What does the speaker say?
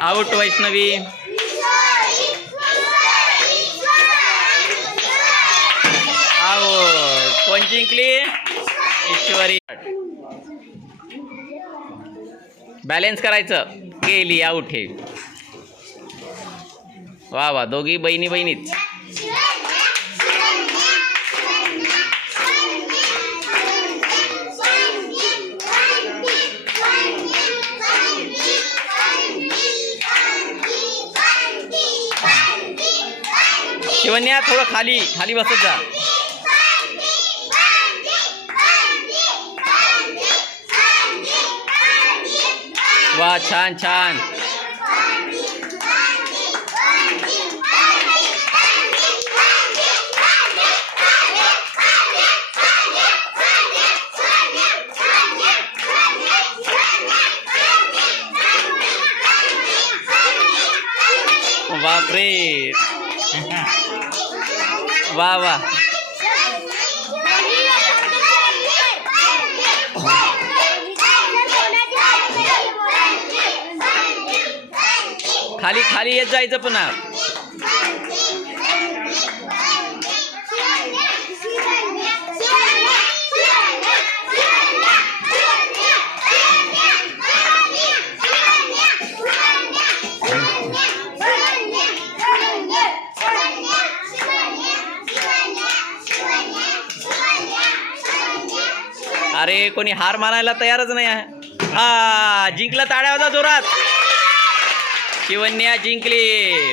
Out Vaishnavi. ईश्वरी out कोण जिंकली? ईश्वरी. Balance करायचं. गेली आउट हे. वा वा दोघी बहिणी बहिणीच. शिवन्या थोडं खाली खाली बसत जा. वा छान छान. बापरे. वा वा. खाली खाली येत जायचं पुन्हा. अरे कोणी हार मानायला तयारच नाही आहे. हा जिंकलं ताड्या होता जोरात. शिवन्या जिंकली.